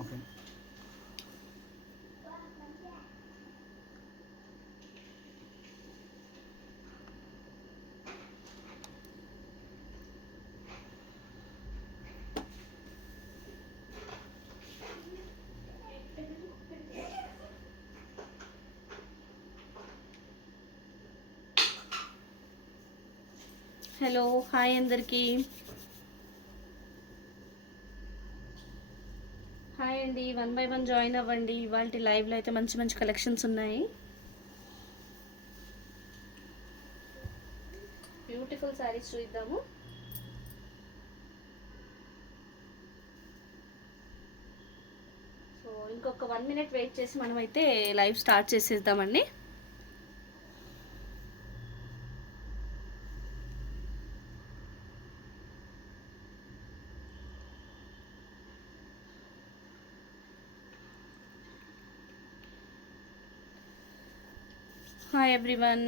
Okay. Hello, hi అందరికీ. Hi అండి, 1 by 1 join అవ్వండి. ఇవాళ లైవ్లో అయితే మంచి మంచి కలెక్షన్స్ ఉన్నాయి. బ్యూటిఫుల్ శారీస్ చూద్దాము. సో ఇంకొక 1 minute వెయిట్ చేసి మనమైతే లైవ్ స్టార్ట్ చేసేద్దామండి. Hi everyone.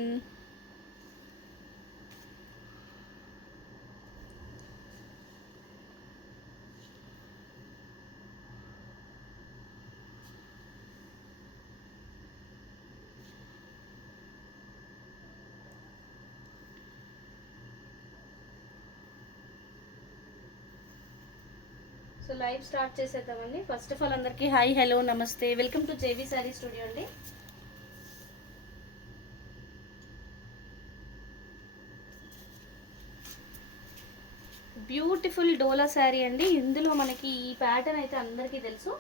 So live start చేసేద్దామండి. ఫస్ట్ ఆఫ్ ఆల్ అందరికీ hi, hello, namaste, welcome to JV Saree Studio అండి. బ్యూటిఫుల్ డోలా శారీ అండి. ఇందులో మనకి ఈ ప్యాటర్న్ అయితే అందరికీ తెలుసు.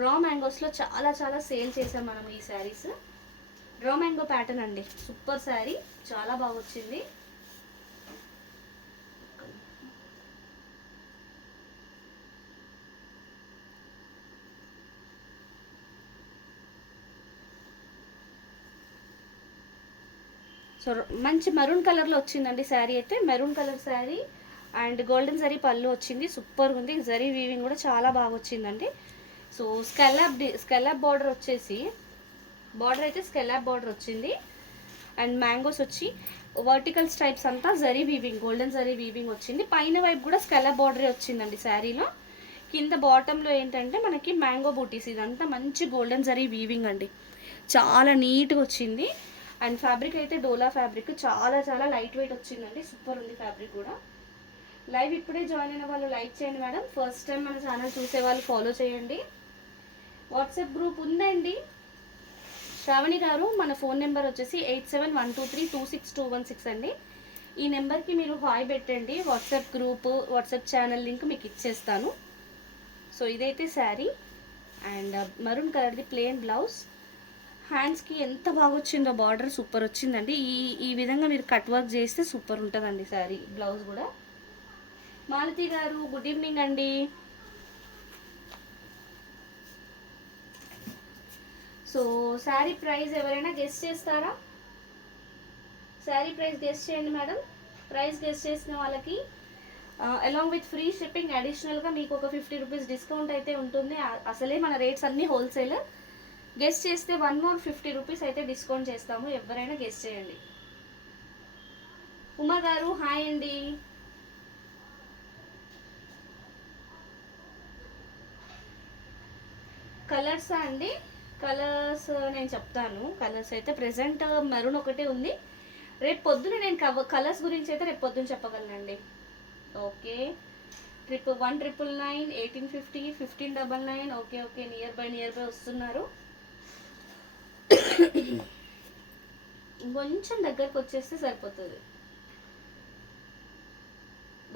రా మ్యాంగోస్లో చాలా చాలా సేల్ చేసాం మనం ఈ శారీస్. రా మ్యాంగో ప్యాటర్న్ అండి, సూపర్ శారీ, చాలా బాగా వచ్చింది. సో మంచి మెరూన్ కలర్లో వచ్చిందండి శారీ అయితే. Maroon colour sari and golden zari పళ్ళు వచ్చింది, సూపర్ ఉంది. జరీ వీవింగ్ కూడా చాలా బాగా వచ్చిందండి. సో స్కెలాప్ బార్డర్ వచ్చేసి, బార్డర్ అయితే స్కెలాప్ బార్డర్ వచ్చింది. అండ్ మ్యాంగోస్ వచ్చి వర్టికల్ స్ట్రైప్స్ అంతా zari weaving, golden zari weaving వచ్చింది. పైన వైపు కూడా స్కెలాప్ బార్డరే వచ్చిందండి శారీలో. కింద బాటంలో ఏంటంటే మనకి మ్యాంగో బూటీస్, ఇదంతా మంచి గోల్డెన్ జరీ వీవింగ్ అండి, చాలా నీట్గా వచ్చింది. అండ్ ఫ్యాబ్రిక్ అయితే డోలా ఫ్యాబ్రిక్, చాలా చాలా లైట్ వెయిట్ వచ్చిందండి, సూపర్ ఉంది ఫ్యాబ్రిక్ కూడా. లైవ్ ఇప్పుడే జాయిన్ అయిన వాళ్ళు లైక్ చేయండి మేడం. ఫస్ట్ టైం మన ఛానల్ చూసే వాళ్ళు ఫాలో చేయండి. వాట్సాప్ గ్రూప్ ఉందండి. శ్రావణి గారు, మన ఫోన్ నెంబర్ వచ్చేసి 8712326216 అండి. ఈ నెంబర్కి మీరు హాయ్ పెట్టండి. WhatsApp group, WhatsApp channel link మీకు ఇచ్చేస్తాను. సో ఇదైతే శారీ అండ్ మరూన్ కలర్ది ప్లెయిన్ బ్లౌజ్. హ్యాండ్స్కి ఎంత బాగా వచ్చిందో బార్డర్, సూపర్ వచ్చిందండి. ఈ విధంగా మీరు కట్ వర్క్ చేస్తే సూపర్ ఉంటుందండి శారీ. బ్లౌజ్ కూడా. మాలతి గారు గుడ్ ఈవినింగ్ అండి. సో శారీ ప్రైస్ ఎవరైనా గెస్ట్ చేస్తారా? శారీ ప్రైస్ గెస్ట్ చేయండి మేడం. ప్రైస్ గెస్ట్ చేసిన వాళ్ళకి అలాంగ్ విత్ ఫ్రీ షిప్పింగ్ అడిషనల్గా మీకు ఒక 50 రూపీస్ డిస్కౌంట్ అయితే ఉంటుంది. అసలే మన రేట్స్ అన్నీ హోల్సేల్. గెస్ట్ చేస్తే 1 more 50 రూపీస్ అయితే డిస్కౌంట్ చేస్తాము. ఎవరైనా గెస్ట్ చేయండి. ఉమా గారు హాయ్ అండి. కలర్సా అండి? కలర్స్ నేను చెప్తాను. కలర్స్ అయితే ప్రెసెంట్ మెరూన్ ఒకటే ఉంది. రేపు పొద్దున నేను కలర్స్ గురించి అయితే రేపు పొద్దున చెప్పగలనండి. Okay. 1199, 1850, 1599. Okay okay, nearby వస్తున్నారు. కొంచెం దగ్గరకు వచ్చేస్తే సరిపోతుంది.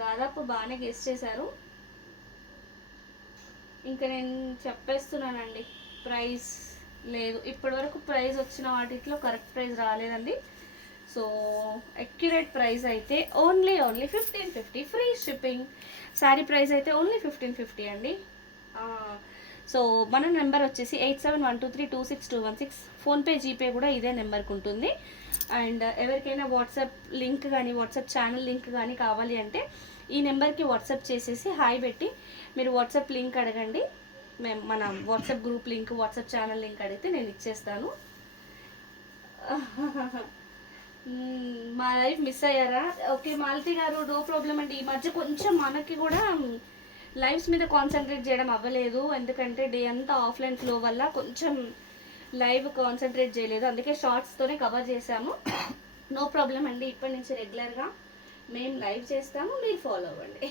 దాదాపు బాగానే గెస్ట్ చేశారు. ఇంకా నేను చెప్పేస్తున్నానండి. ప్రైస్ లేదు ఇప్పటివరకు, ప్రైస్ వచ్చిన వాటిలో కరెక్ట్ ప్రైస్ రాలేదండి. సో అక్యురేట్ ప్రైస్ అయితే only 1550 free shipping. Sari price అయితే ఓన్లీ 1550 అండి. సో మన నెంబర్ వచ్చేసి 8712326216. ఫోన్పే, జీపే కూడా ఇదే నెంబర్కి ఉంటుంది. అండ్ ఎవరికైనా వాట్సాప్ లింక్ కానీ, వాట్సాప్ ఛానల్ లింక్ కానీ కావాలి అంటే ఈ నెంబర్కి వాట్సాప్ చేసేసి హాయ్ పెట్టి మీరు వాట్సాప్ లింక్ అడగండి. మేము మన WhatsApp group link, WhatsApp channel link అడిగితే నేను ఇచ్చేస్తాను. మా లైఫ్ మిస్ అయ్యారా? ఓకే మాలతి గారు, నో ప్రాబ్లం అండి. ఈ మధ్య కొంచెం మనకి కూడా లైవ్స్ మీద కాన్సన్ట్రేట్ చేయడం అవ్వలేదు, ఎందుకంటే డే అంతా ఆఫ్లైన్ ఫ్లో వల్ల కొంచెం లైవ్ కాన్సన్ట్రేట్ చేయలేదు, అందుకే షార్ట్స్తోనే కవర్ చేశాము. నో ప్రాబ్లం అండి, ఇప్పటి నుంచి రెగ్యులర్గా మేము లైవ్ చేస్తాము, మీరు ఫాలో అవ్వండి.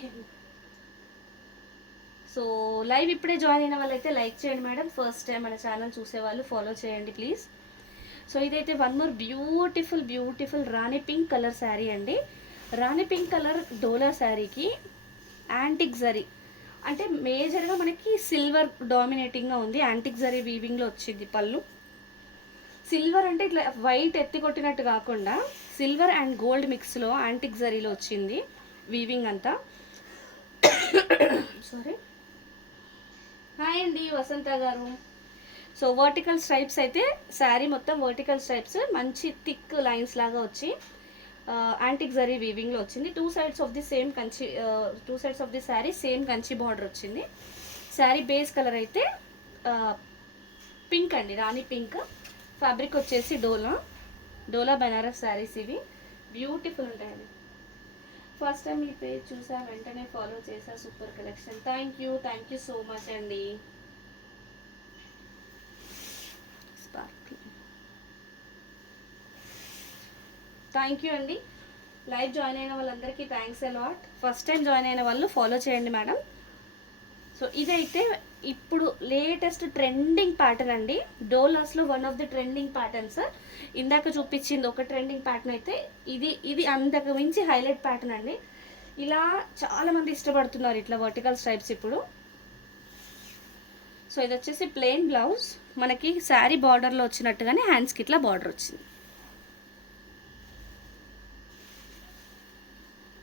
సో లైవ్ ఇప్పుడే జాయిన్ అయిన వాళ్ళైతే లైక్ చేయండి మేడం. ఫస్ట్ టైం మన ఛానల్ చూసేవాళ్ళు ఫాలో చేయండి ప్లీజ్. సో ఇదైతే వన్ మోర్ బ్యూటిఫుల్ రాణి పింక్ కలర్ శారీ అండి. రాణి పింక్ కలర్ డోలర్ శారీకి యాంటిక్ జరీ, అంటే మేజర్గా మనకి సిల్వర్ డామినేటింగ్గా ఉంది. యాంటిక్ జరీ వీవింగ్లో వచ్చింది పళ్ళు. సిల్వర్ అంటే ఇట్లా వైట్ ఎత్తి కొట్టినట్టు కాకుండా సిల్వర్ అండ్ గోల్డ్ మిక్స్లో యాంటిక్ జరీలో వచ్చింది వీవింగ్ అంతా. సారీ. హాయ్ అండి వసంత గారు. సో వర్టికల్ స్ట్రైప్స్ అయితే శారీ మొత్తం వర్టికల్ స్ట్రైప్స్ మంచి థిక్ లైన్స్ లాగా వచ్చి యాంటిక్ జరీ వీవింగ్లో వచ్చింది. Two sides of the sari same Kanchi border వచ్చింది. శారీ బేస్ కలర్ అయితే పింక్ అండి, రాణి పింక్. ఫ్యాబ్రిక్ వచ్చేసి డోలా బెనారస్ శారీస్ ఇవి బ్యూటిఫుల్ ఉంటాయండి. ఫస్ట్ టైం మీ పేజ్ చూసా, వెంటనే ఫాలో చేసా, super collection. Thank you so much అండి. థ్యాంక్ యూ అండి. లైవ్ జాయిన్ అయిన వాళ్ళందరికీ thanks a lot. First time join అయిన వాళ్ళు ఫాలో చేయండి మేడం. సో ఇదైతే ఇప్పుడు లేటెస్ట్ ట్రెండింగ్ ప్యాటర్న్ అండి. డోలాస్లో one of the trending patterns. ఇందాక చూపించింది ఒక ట్రెండింగ్ ప్యాటర్న్ అయితే ఇది అంతకు మించి హైలైట్ ప్యాటర్న్ అండి. ఇలా చాలామంది ఇష్టపడుతున్నారు ఇట్లా వర్టికల్ స్ట్రైప్స్ ఇప్పుడు. సో ఇది వచ్చేసి ప్లెయిన్ బ్లౌజ్, మనకి శారీ బార్డర్లో వచ్చినట్టుగానే హ్యాండ్స్కి ఇట్లా బార్డర్ వచ్చింది.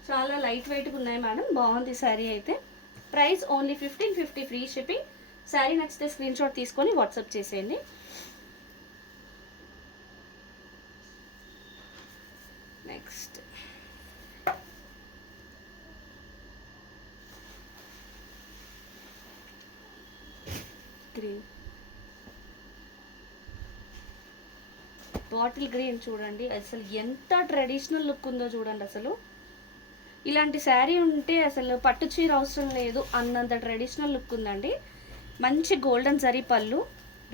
చాలా లైట్ వెయిట్గా ఉన్నాయి మేడం, బాగుంది శారీ అయితే. Price only 1550 free shipping. Sari నచ్చితే స్క్రీన్ షాట్ తీసుకొని వాట్సాప్ చేసేయండి. నెక్స్ట్ గ్రీన్, బాటిల్ గ్రీన్ చూడండి, అసలు ఎంత ట్రెడిషనల్ లుక్ ఉందో చూడండి. అసలు ఇలాంటి శారీ ఉంటే అసలు పట్టు చీర అవసరం లేదు అన్నంత ట్రెడిషనల్ లుక్ ఉందండి. మంచి గోల్డెన్ జరీ పళ్ళు,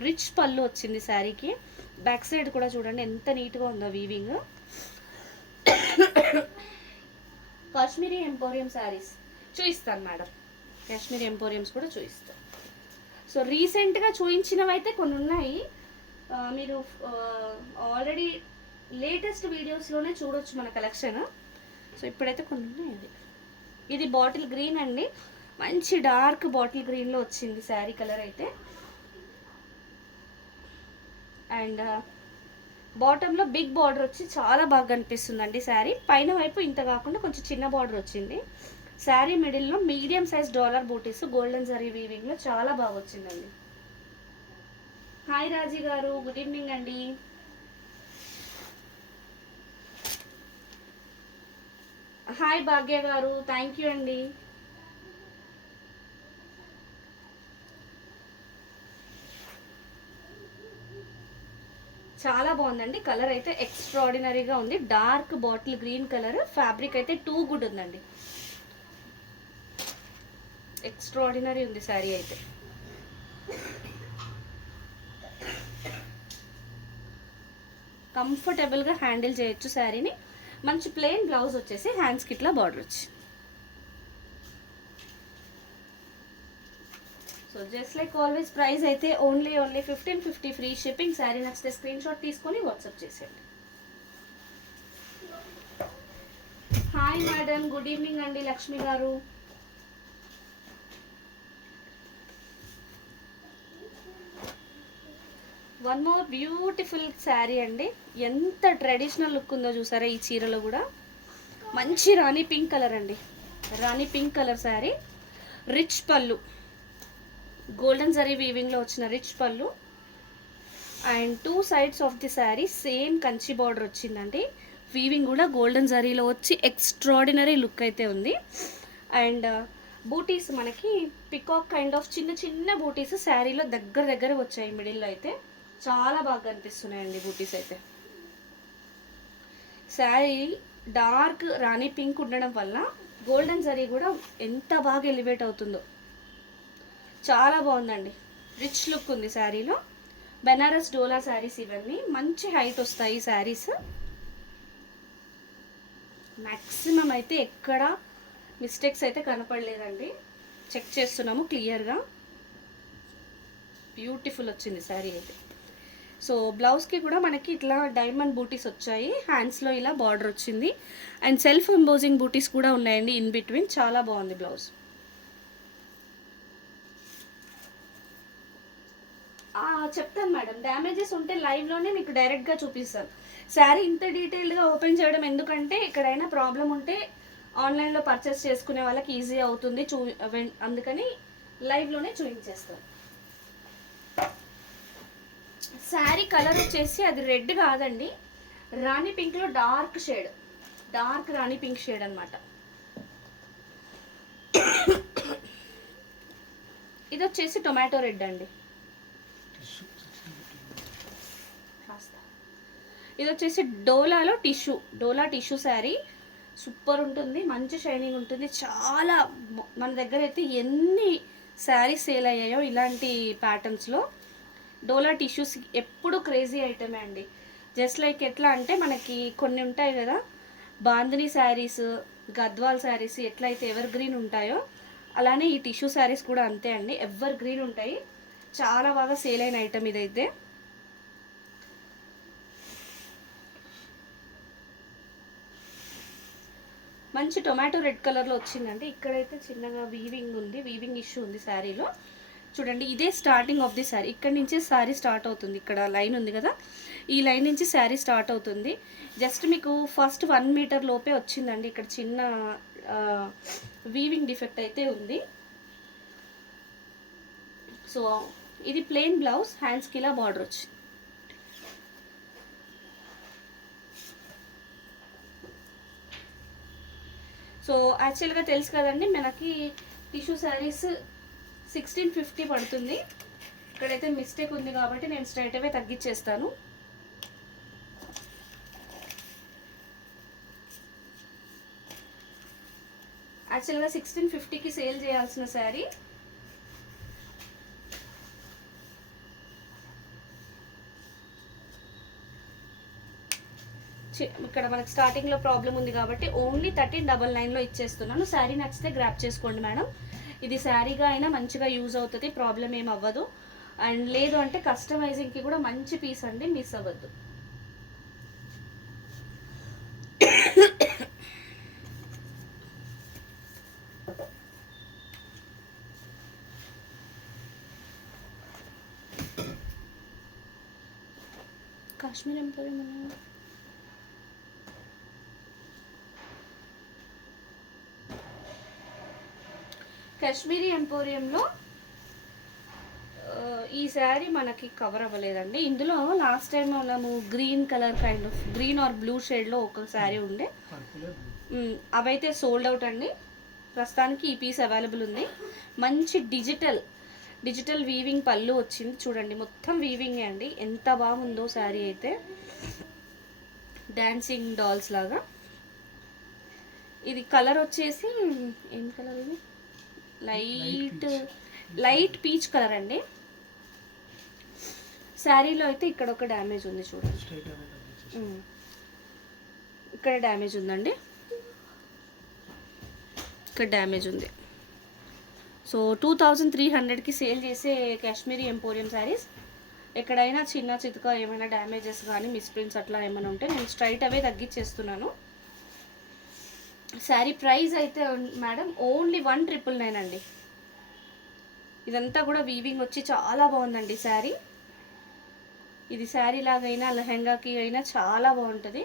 రిచ్ పళ్ళు వచ్చింది శారీకి. బ్యాక్ సైడ్ కూడా చూడండి ఎంత నీట్గా ఉందో వీవింగ్. కాశ్మీరీ ఎంపోరియం శారీస్ చూపిస్తాను మేడం, కాశ్మీరీ ఎంపోరియంస్ కూడా చూపిస్తాను. సో రీసెంట్గా చూపించినవి అయితే కొన్ని ఉన్నాయి, మీరు ఆల్రెడీ లేటెస్ట్ వీడియోస్లోనే చూడొచ్చు మన కలెక్షన్. సో ఇప్పుడైతే కొన్ని ఉన్నాయి. ఇది బాటిల్ గ్రీన్ అండి, మంచి డార్క్ బాటిల్ గ్రీన్లో వచ్చింది శారీ కలర్ అయితే. అండ్ బాటంలో బిగ్ బార్డర్ వచ్చి చాలా బాగా కనిపిస్తుందండి శారీ. పైన వైపు ఇంత కాకుండా కొంచెం చిన్న బార్డర్ వచ్చింది. శారీ మిడిల్లో మీడియం సైజ్ డాలర్ బూటీస్ గోల్డెన్ జరీ వీవింగ్లో చాలా బాగా వచ్చిందండి. హాయ్ రాజీ గారు, గుడ్ ఈవినింగ్ అండి. హాయ్ భాగ్య గారు, థ్యాంక్ యూ అండి. చాలా బాగుందండి, కలర్ అయితే ఎక్స్ట్రాడినరీగా ఉంది. Dark bottle green colour, fabric అయితే టూ గుడ్ ఉందండి, ఎక్స్ట్రాడినరీ ఉంది శారీ అయితే. కంఫర్టబుల్గా హ్యాండిల్ చేయొచ్చు శారీని. మంచి ప్లెయిన్ బ్లౌజ్ వచ్చేసి హ్యాండ్స్కి ఇట్లా బార్డర్ వచ్చి. So just like always price అయితే ఓన్లీ 1550 ఫ్రీ షిప్పింగ్. శారీ నచ్చితే స్క్రీన్ షాట్ తీసుకొని వాట్సాప్ చేసేయండి. హాయ్ మేడం, గుడ్ ఈవినింగ్ అండి లక్ష్మి గారు. వన్ మోర్ బ్యూటిఫుల్ శారీ అండి, ఎంత ట్రెడిషనల్ లుక్ ఉందో చూసారా ఈ చీరలో కూడా. మంచి రాణి పింక్ కలర్ అండి, రాణి పింక్ కలర్ శారీ. రిచ్ పళ్ళు, గోల్డెన్ జరీ వీవింగ్లో వచ్చిన రిచ్ పళ్ళు. And two sides of the sari same Kanchi border వచ్చిందండి. వీవింగ్ కూడా గోల్డెన్ జరీలో వచ్చి ఎక్స్ట్రాడినరీ లుక్ అయితే ఉంది. అండ్ బూటీస్ మనకి పికాక్ కైండ్ ఆఫ్ చిన్న చిన్న బూటీస్ శారీలో దగ్గర వచ్చాయి మిడిల్లో అయితే. చాలా బాగా కనిపిస్తున్నాయండి బూటీస్ అయితే. శారీ డార్క్ రాణి పింక్ ఉండడం వల్ల గోల్డెన్ జరీ కూడా ఎంత బాగా ఎలివేట్ అవుతుందో, చాలా బాగుందండి. రిచ్ లుక్ ఉంది శారీలో. బెనారస్ డోలా శారీస్ ఇవన్నీ మంచి హైట్ వస్తాయి శారీస్. మ్యాక్సిమం అయితే ఎక్కడ మిస్టేక్స్ అయితే కనపడలేదండి. చెక్ చేస్తున్నాము క్లియర్గా. బ్యూటిఫుల్ వచ్చింది శారీ అయితే. సో బ్లౌజ్కి కూడా మనకి ఇట్లా డైమండ్ బూటీస్ వచ్చాయి, హ్యాండ్స్లో ఇలా బార్డర్ వచ్చింది, అండ్ సెల్ఫ్ ఎంబోజింగ్ బూటీస్ కూడా ఉన్నాయండి ఇన్ బిట్వీన్. చాలా బాగుంది బ్లౌజ్. చెప్తాను మేడం, డ్యామేజెస్ ఉంటే లైవ్లోనే మీకు డైరెక్ట్గా చూపిస్తాను. శారీ ఇంత డీటెయిల్డ్గా ఓపెన్ చేయడం ఎందుకంటే ఎక్కడైనా ప్రాబ్లం ఉంటే ఆన్లైన్లో పర్చేస్ చేసుకునే వాళ్ళకి ఈజీ అవుతుంది, అందుకని లైవ్లోనే చూపించేస్తాను. శారీ కలర్ వచ్చేసి అది రెడ్ కాదండి, రాణి పింక్లో డార్క్ షేడ్, డార్క్ రాణి పింక్ షేడ్ అనమాట. ఇది వచ్చేసి టొమాటో రెడ్ అండి. ఇది వచ్చేసి డోలా టిష్యూ శారీ. సూపర్ ఉంటుంది, మంచి షైనింగ్ ఉంటుంది. చాలా మన దగ్గర అయితే ఎన్ని శారీస్ సేల్ అయ్యాయో ఇలాంటి ప్యాటర్న్స్లో. డోలా టిష్యూస్ ఎప్పుడు క్రేజీ ఐటమే అండి. జస్ట్ లైక్ ఎట్లా అంటే మనకి కొన్ని ఉంటాయి కదా బాందిని శారీస్, గద్వాల్ శారీస్ ఎట్లయితే ఎవర్ గ్రీన్ ఉంటాయో అలానే ఈ టిష్యూ శారీస్ కూడా అంతే అండి, ఎవర్ గ్రీన్ ఉంటాయి. చాలా బాగా సేల్ అయిన ఐటమ్ ఇదైతే. మంచి టొమాటో రెడ్ కలర్లో వచ్చిందండి. ఇక్కడైతే చిన్నగా వీవింగ్ ఉంది, వీవింగ్ ఇష్యూ ఉంది శారీలో. చూడండి, ఇదే స్టార్టింగ్ ఆఫ్ ది శారీ. ఇక్కడ నుంచే శారీ స్టార్ట్ అవుతుంది. ఇక్కడ లైన్ ఉంది కదా, ఈ లైన్ నుంచి శారీ స్టార్ట్ అవుతుంది. జస్ట్ మీకు ఫస్ట్ 1 మీటర్ లోపే వచ్చిందండి. ఇక్కడ చిన్న వీవింగ్ డిఫెక్ట్ అయితే ఉంది. సో ఇది ప్లెయిన్ బ్లౌజ్, హ్యాండ్స్కి ఇలా బార్డర్ వచ్చింది. సో యాక్చువల్గా తెలుసు కదండి మనకి టిష్యూ శారీస్ 1650 పడుతుంది. ఇక్కడైతే మిస్టేక్ ఉంది కాబట్టి నేను స్ట్రైట్ అవే తగ్గించేస్తాను. యాక్చువల్గా 1650కి సేల్ చేయాల్సిన శారీ ఇక్కడ మనకి స్టార్టింగ్లో ప్రాబ్లం ఉంది కాబట్టి ఓన్లీ 1399లో ఇచ్చేస్తున్నాను. శారీ నచ్చితే గ్రాప్ చేసుకోండి మేడం. ఇది శారీగా అయినా మంచిగా యూజ్ అవుతుంది, ప్రాబ్లం ఏం అవ్వదు. అండ్ లేదు అంటే కస్టమైజింగ్కి కూడా మంచి పీస్ అండి, మిస్ అవ్వద్దు. కాశ్మీర్ ఎంపోరియం కాశ్మీరీ ఎంపోరియంలో ఈ శారీ మనకి కవర్ అవ్వలేదండి. ఇందులో లాస్ట్ టైం మనము green colour kind of green or blue షేడ్లో ఒక శారీ ఉండే, అవైతే సోల్డ్ అవుట్ అండి. ప్రస్తుతానికి ఈ పీస్ అవైలబుల్ ఉంది. మంచి డిజిటల్ వీవింగ్ పళ్ళు వచ్చింది. చూడండి, మొత్తం వీవింగే అండి. ఎంత బాగుందో శారీ అయితే, డాన్సింగ్ డాల్స్ లాగా. ఇది కలర్ వచ్చేసి ఏం కలర్ ఇది, లైట్ పీచ్ కలర్ అండి. శారీలో అయితే ఇక్కడ ఒక డ్యామేజ్ ఉంది చూడండి, ఇక్కడ డ్యామేజ్ ఉందండి, ఇక్కడ డ్యామేజ్ ఉంది. సో 2300కి సేల్ చేసే కాశ్మీరీ ఎంపోరియం శారీస్ ఎక్కడైనా చిన్న చితక ఏమైనా డ్యామేజెస్ కానీ మిస్ప్రింట్స్ అట్లా ఏమైనా ఉంటే నేను స్ట్రైట్ అవే తగ్గించేస్తున్నాను. శారీ ప్రైస్ అయితే మేడం ఓన్లీ 1999 అండి. ఇదంతా కూడా వీవింగ్ వచ్చి చాలా బాగుందండి శారీ. ఇది శారీ లాగైనా లెహెంగాకి అయినా చాలా బాగుంటుంది.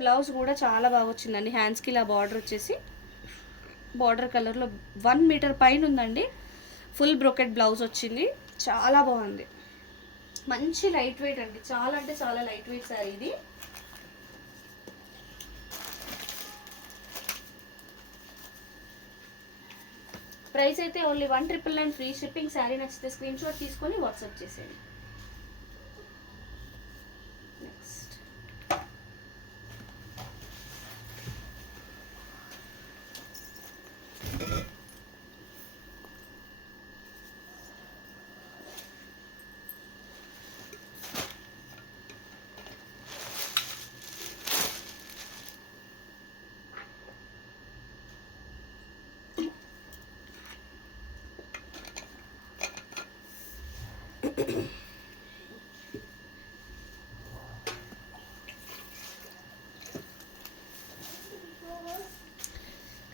బ్లౌజ్ కూడా చాలా బాగా వచ్చిందండి. హ్యాండ్స్కి ఇలా బార్డర్ వచ్చేసి బార్డర్ కలర్లో 1 మీటర్ పైన ఉందండి. ఫుల్ బ్రోకెట్ బ్లౌజ్ వచ్చింది, చాలా బాగుంది. మంచి లైట్ వెయిట్ అండి, చాలా అంటే చాలా లైట్ వెయిట్ శారీ ఇది. ప్రైస్ అయితే ఓన్లీ 1999 ఫ్రీ షిప్పింగ్. శారీ నచ్చితే స్క్రీన్ షాట్ తీసుకొని వాట్సాప్ చేసేయండి. నెక్స్ట్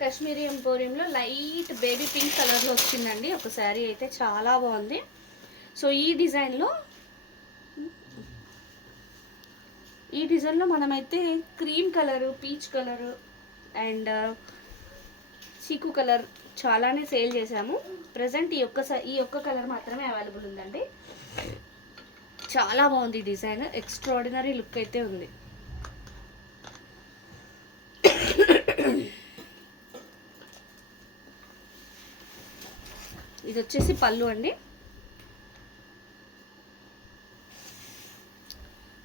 కాశ్మీరీ ఎంపోరియంలో లైట్ బేబీ పింక్ కలర్లో వచ్చిందండి ఒక శారీ అయితే చాలా బాగుంది. సో ఈ డిజైన్లో మనమైతే cream colour, peach colour and చీకు కలర్ చాలానే సేల్ చేసాము. ప్రజెంట్ ఈ ఒక్క కలర్ మాత్రమే అవైలబుల్ ఉందండి. చాలా బాగుంది డిజైన్, ఎక్స్ట్రాడినరీ లుక్ అయితే ఉంది. ఇది వచ్చేసి పళ్ళు అండి.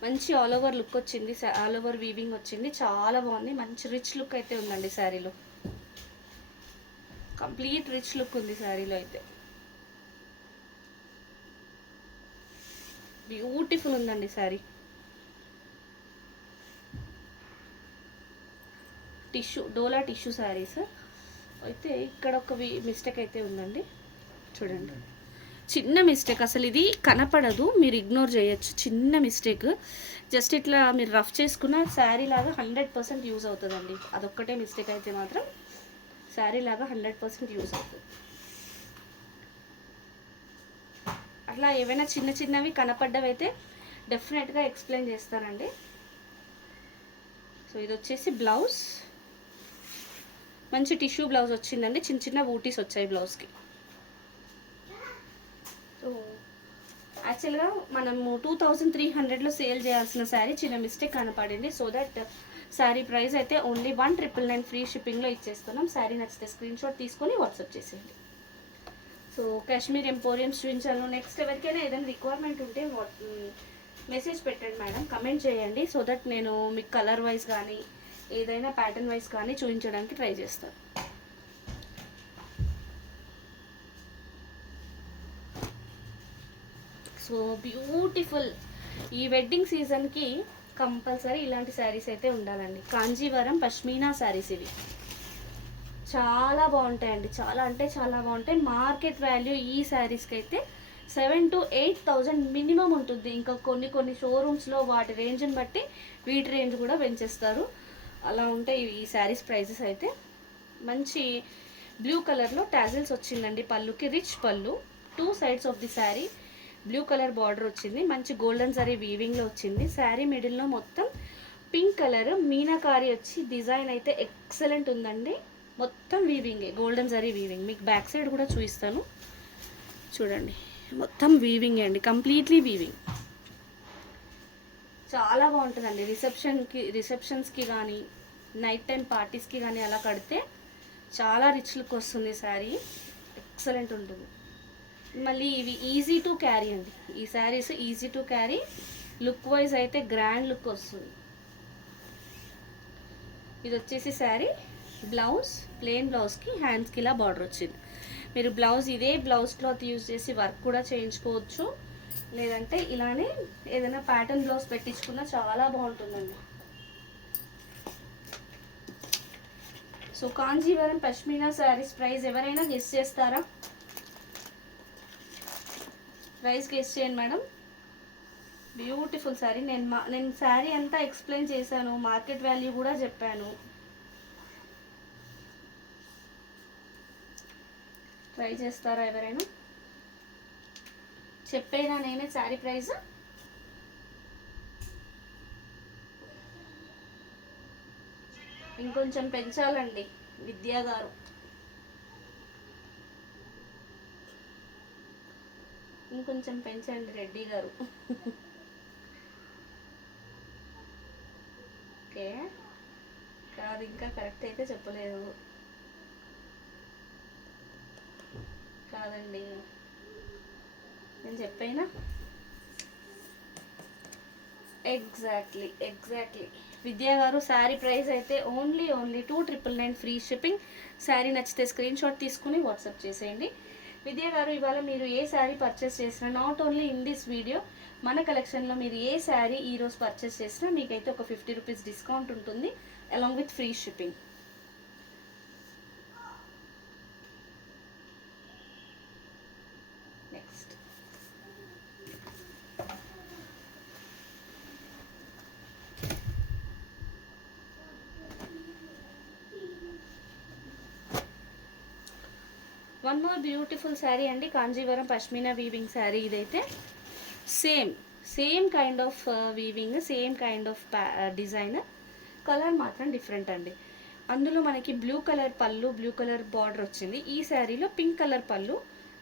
మంచి ఆల్ ఓవర్ లుక్ వచ్చింది, ఆల్ ఓవర్ వీవింగ్ వచ్చింది, చాలా బాగుంది. మంచి రిచ్ లుక్ అయితే ఉందండి శారీలో. కంప్లీట్ రిచ్ లుక్ ఉంది శారీలో అయితే. బ్యూటిఫుల్ ఉందండి శారీ. డోలా టిష్యూ శారీస్ అయితే ఇక్కడ ఒక మిస్టేక్ అయితే ఉందండి. చూడండి, చిన్న మిస్టేక్, అసలు ఇది కనపడదు, మీరు ఇగ్నోర్ చేయొచ్చు. చిన్న మిస్టేక్, జస్ట్ ఇట్లా మీరు రఫ్ చేసుకున్న శారీ లాగా 100% యూజ్ అవుతుందండి. అదొక్కటే మిస్టేక్ అయితే మాత్రం శారీ లాగా 100% యూజ్ అవుతుంది. అట్లా ఏవైనా చిన్న చిన్నవి కనపడ్డవైతే డెఫినెట్గా ఎక్స్ప్లెయిన్ చేస్తానండి. సో ఇది వచ్చేసి బ్లౌజ్, మంచి టిష్యూ బ్లౌజ్ వచ్చిందండి. చిన్న చిన్న బూటీస్ వచ్చాయి బ్లౌజ్కి. సో యాక్చువల్గా మనము 2300లో సేల్ చేయాల్సిన శారీ చిన్న మిస్టేక్ కనపడింది. సో దట్ శారీ ప్రైస్ అయితే ఓన్లీ 1999 ఫ్రీ షిప్పింగ్లో ఇచ్చేస్తున్నాం. శారీ నచ్చితే స్క్రీన్ షాట్ తీసుకొని వాట్సాప్ చేసేయండి. సో కాశ్మీర్ ఎంపోరియం చూపించాను. నెక్స్ట్ ఎవరికైనా ఏదైనా రిక్వైర్మెంట్ ఉంటే మెసేజ్ పెట్టండి మేడం, కమెంట్ చేయండి. సో దట్ నేను మీకు కలర్ వైజ్ కానీ ఏదైనా ప్యాటర్న్ వైజ్ కానీ చూపించడానికి ట్రై చేస్తాను. సో బ్యూటిఫుల్, ఈ వెడ్డింగ్ సీజన్కి కంపల్సరీ ఇలాంటి శారీస్ అయితే ఉండాలండి. కాంజీవరం పష్మీనా శారీస్ ఇవి చాలా బాగుంటాయండి. చాలా అంటే చాలా బాగుంటాయి. మార్కెట్ వాల్యూ ఈ శారీస్కి అయితే 7,000 to 8,000 మినిమం ఉంటుంది. ఇంకా కొన్ని షోరూమ్స్లో వాటి రేంజ్ని బట్టి వీటి రేంజ్ కూడా పెంచేస్తారు. అలా ఉంటాయి ఈ శారీస్ ప్రైజెస్ అయితే. మంచి బ్లూ కలర్లో టాజిల్స్ వచ్చిందండి పళ్ళుకి, రిచ్ పళ్ళు. 2 sides of the sari blue colour border వచ్చింది. మంచి గోల్డెన్ జరీ వీవింగ్లో వచ్చింది. శారీ మిడిల్లో మొత్తం పింక్ కలర్ మీనాకారి వచ్చి డిజైన్ అయితే ఎక్సలెంట్ ఉందండి. మొత్తం వీవింగే, గోల్డెన్ జరీ వీవింగ్. మీకు బ్యాక్ సైడ్ కూడా చూపిస్తాను చూడండి. మొత్తం వీవింగే అండి, కంప్లీట్లీ వీవింగ్. చాలా బాగుంటుందండి రిసెప్షన్స్కి కానీ నైట్ టైం పార్టీస్కి కానీ అలా కడితే చాలా రిచ్ లుక్ వస్తుంది శారీ, ఎక్సలెంట్ ఉంటుంది. మళ్ళీ ఇవి ఈజీ టు క్యారీ అండి. ఈ saris easy to carry, look wise అయితే గ్రాండ్ లుక్ వస్తుంది. ఇది వచ్చేసి శారీ బ్లౌజ్, ప్లెయిన్ బ్లౌజ్కి హ్యాండ్స్కి ఇలా బార్డర్ వచ్చింది. మీరు బ్లౌజ్ ఇదే బ్లౌజ్ క్లాత్ యూజ్ చేసి వర్క్ కూడా చేయించుకోవచ్చు, లేదంటే ఇలానే ఏదైనా ప్యాటర్న్ బ్లౌజ్ పెట్టించుకున్నా చాలా బాగుంటుందండి. సో కాంజీవరం పష్మీనా శారీస్ ప్రైస్ ఎవరైనా గెస్ చేస్తారా? ప్రైస్ గెస్ చేయండి మేడం. బ్యూటిఫుల్ శారీ. నేను శారీ అంతా ఎక్స్ప్లెయిన్ చేశాను, మార్కెట్ వాల్యూ కూడా చెప్పాను. ట్రై చేస్తారా ఎవరైనా? చెప్పేనా నేనే శారీ ప్రైస్? ఇంకొంచెం పెంచాలండి విద్యా గారు. ఇంకొంచెం పెంచండి రెడ్డి గారు. ఓకే, కాదు ఇంకా కరెక్ట్ అయితే చెప్పలేదు. కాదండి, నేను చెప్పైనా. ఎగ్జాక్ట్లీ విద్యా గారు. శారీ ప్రైస్ అయితే ఓన్లీ 2,999 ఫ్రీ షిప్పింగ్. శారీ నచ్చితే స్క్రీన్ షాట్ తీసుకుని వాట్సాప్ చేసేయండి. విద్యా గారు, ఇవాళ మీరు ఏ శారీ పర్చేస్ చేసినా, not only in this video, మన కలెక్షన్లో మీరు ఏ శారీ ఈరోజు పర్చేస్ చేసినా మీకైతే ఒక 50 రూపీస్ డిస్కౌంట్ ఉంటుంది, along with free shipping. Next one more beautiful sari అండి, కాంజీవరం పష్మీనా వీవింగ్ శారీ. ఇదైతే same kind of weaving, same kind of design. Colour మాత్రం డిఫరెంట్ అండి. అందులో మనకి బ్లూ కలర్ పళ్ళు, బ్లూ కలర్ బార్డర్ వచ్చింది. ఈ శారీలో పింక్ కలర్ పళ్ళు,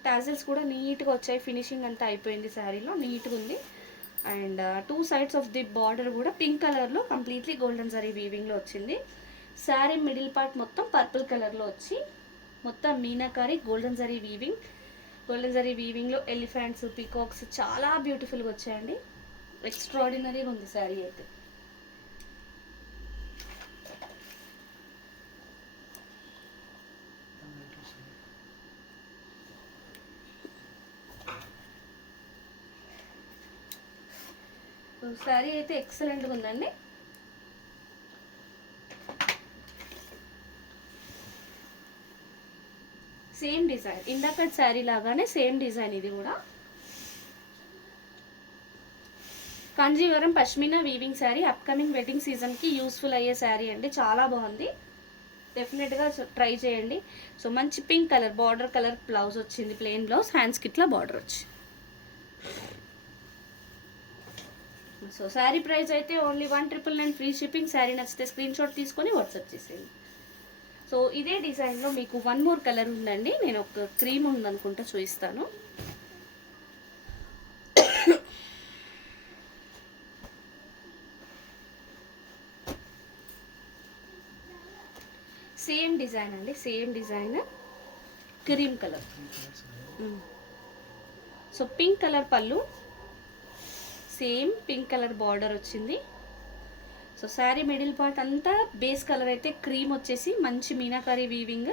టాజిల్స్ కూడా నీట్గా వచ్చాయి. ఫినిషింగ్ అంతా అయిపోయింది శారీలో, నీట్గా ఉంది. And two sides of the border కూడా పింక్ కలర్లో కంప్లీట్లీ గోల్డెన్ జరీ వీవింగ్లో వచ్చింది. శారీ మిడిల్ పార్ట్ మొత్తం పర్పుల్ కలర్లో వచ్చి మొత్తం meenakari golden zari weaving. Golden zari వీవింగ్లో ఎలిఫెంట్స్, పీకాక్స్ చాలా బ్యూటిఫుల్గా వచ్చాయండి. ఎక్స్ట్రాడినరీగా ఉంది శారీ అయితే. శారీ అయితే ఎక్సలెంట్గా ఉందండి. సేమ్ డిజైన్, ఇందాక శారీ లాగానే సేమ్ డిజైన్ ఇది కూడా. Kanjeevaram pashmina weaving sari upcoming wedding సీజన్కి యూస్ఫుల్ అయ్యే శారీ అండి. చాలా బాగుంది, డెఫినెట్గా ట్రై చేయండి. సో మంచి pink colour border colour blouse వచ్చింది, ప్లెయిన్ బ్లౌజ్, హ్యాండ్స్కి ఇట్లా బార్డర్ వచ్చింది. సో శారీ ప్రైస్ అయితే ఓన్లీ 1,999 ఫ్రీ షిప్పింగ్. శారీ నచ్చితే స్క్రీన్ షాట్ తీసుకొని వాట్సాప్ చేసేయండి. సో ఇదే డిజైన్లో మీకు వన్ మోర్ కలర్ ఉందండి. నేను ఒక క్రీమ్ ఉందనుకుంటా చూపిస్తాను. సేమ్ డిజైన్ అండి, same design, cream colour. So pink colour పళ్ళు, సేమ్ పింక్ కలర్ బార్డర్ వచ్చింది. సో శారీ మిడిల్ పార్ట్ అంతా బేస్ కలర్ అయితే క్రీమ్ వచ్చేసి మంచి మీనాకారి వీవింగ్